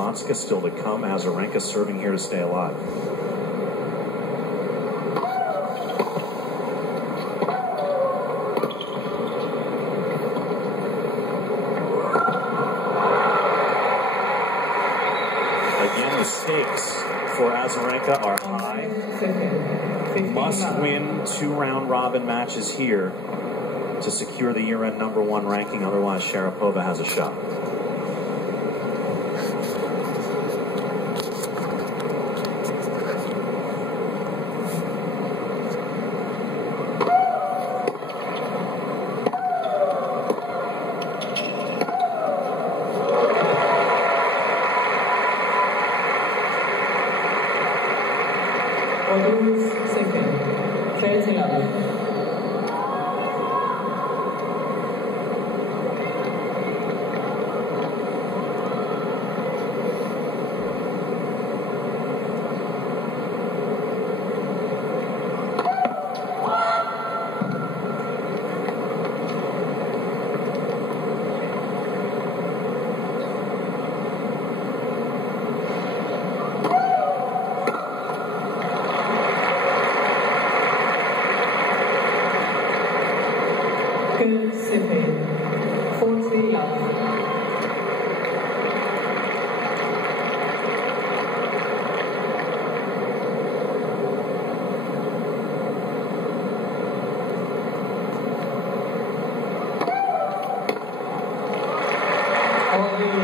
Azarenka still to come. Azarenka serving here to stay alive. Again, the stakes for Azarenka are high. Must win 2 round-robin matches here to secure the year-end #1 ranking. Otherwise, Sharapova has a shot. Second, 13-11.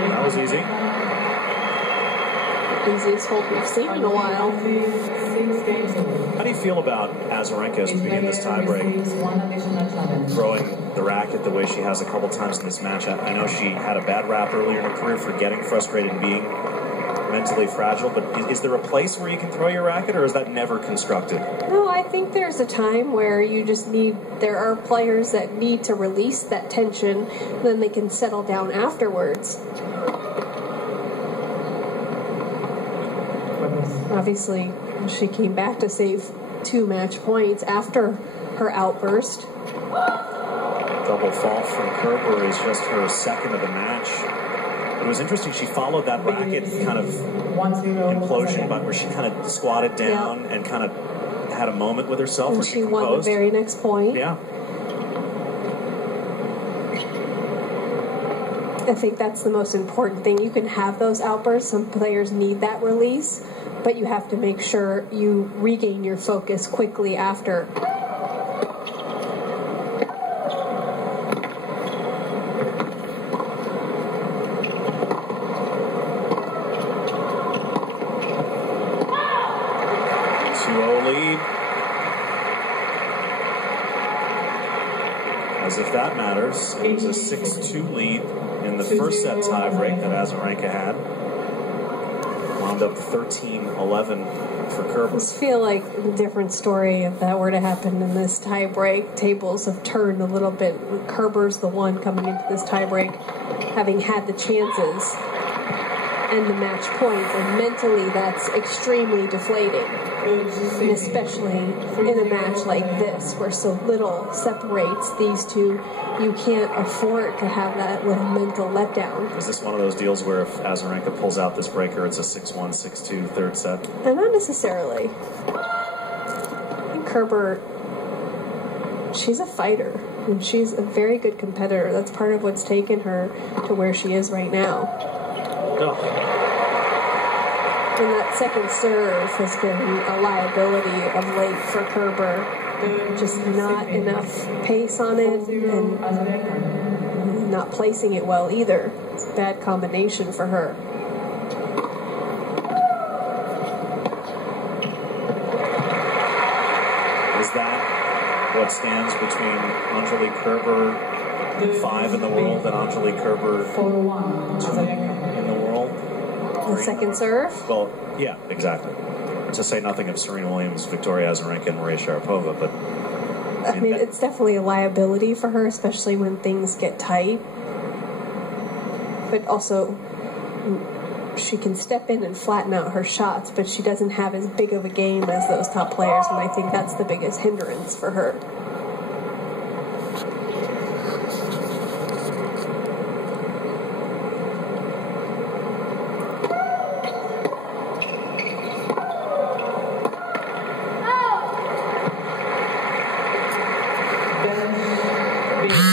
That was easy. Easiest hold we've seen in a while. How do you feel about Azarenka as we begin this tiebreak, throwing the racket the way she has a couple times in this match? I know she had a bad rap earlier in her career for getting frustrated and being mentally fragile, but is there a place where you can throw your racket, or is that never constructive? No, I think there's a time where you just there are players that need to release that tension, and then they can settle down afterwards. Obviously, she came back to save 2 match points after her outburst. Double fault from Kerber is just her second of the match. It was interesting, she followed that racket kind of implosion, but where she kind of squatted down and kind of had a moment with herself. And she won the very next point. Yeah. I think that's the most important thing. You can have those outbursts. Some players need that release, but you have to make sure you regain your focus quickly after. Lead. As if that matters, it was a 6-2 lead in the first set tiebreak that Azarenka had. Wound up 13-11 for Kerber. I just feel like a different story if that were to happen in this tiebreak. Tables have turned a little bit. Kerber's the one coming into this tiebreak having had the chances and the match points, and mentally that's extremely deflating. And especially in a match like this where so little separates these two, you can't afford to have that little mental letdown. Is this one of those deals where if Azarenka pulls out this breaker, it's a 6-1, 6-2 third set? And not necessarily. I think Kerber, she's a fighter, and she's a very good competitor. That's part of what's taken her to where she is right now. Oh. And that second serve has been a liability of late for Kerber. Just not enough pace on it, and not placing it well either. It's a bad combination for her. Is that what stands between Angelique Kerber 5 in the world and Angelique Kerber 2 in the world? The second serve? Well, yeah, exactly. To say nothing of Serena Williams, Victoria Azarenka, and Maria Sharapova, but I mean, it's definitely a liability for her, especially when things get tight. But also, she can step in and flatten out her shots, but she doesn't have as big of a game as those top players, and I think that's the biggest hindrance for her.